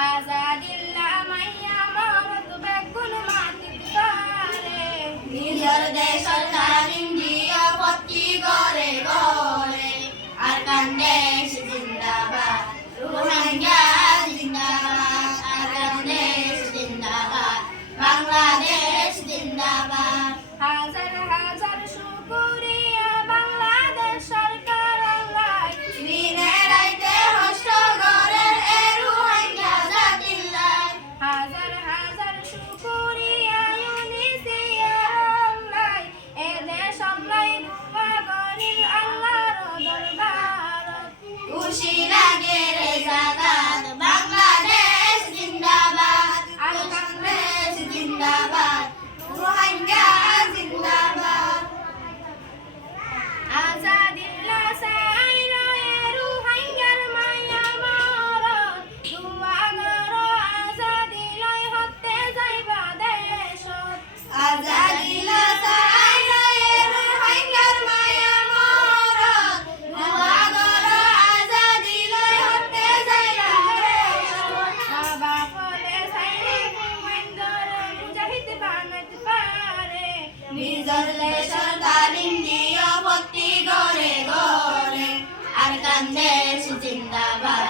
আজাদিল্লা মাইয়া মরত বেগুন মাটির পারে নিজের দেশের তালিম দিয়া পত্তি করে ঘরে আর কান্দেশ জিন্দাবাদ রোহিঙ্গা জিন্দাবাদ আর কান্দেশ জিন্দাবাদ বাংলাদেশ জিন্দাবাদ হাজার হাজার শুকরিয়া বাংলাদেশ সরকার আল্লাহ দিনে রাইতে হস্ত ঘরের এ রোহিঙ্গা জাতিল্লাই হাজার হাজার শুকরিয়া ইউনিসিয়ার আল্লাহ এ দেশ আল্লাহ দুয়া গরির আল্লাহর দরবারত খুশি লাগে রে জাগাত বাংলাদেশ জিন্দাবাদ আর বাংলাদেশ জিন্দাবাদ রোহিঙ্গা জিন্দাবাদ আজাদিল্লা সাইরা এ রোহিঙ্গার মায়া মরত দুয়া গরো আজাদিলাই হতে যাইবা দেশত আজাদিলা সাইরা এ রোহিঙ্গার মায়া মরত দোয়া করো আজাদিলাই হতে যাইবা দেশত বাবা ফলে সাইরে কুমাইন্দর মুজাহিদ বানাতে পারে নিজের দেশের তালিম দিয়া ভর্তি করে ঘরে আর কান্দেশ জিন্দাবাদ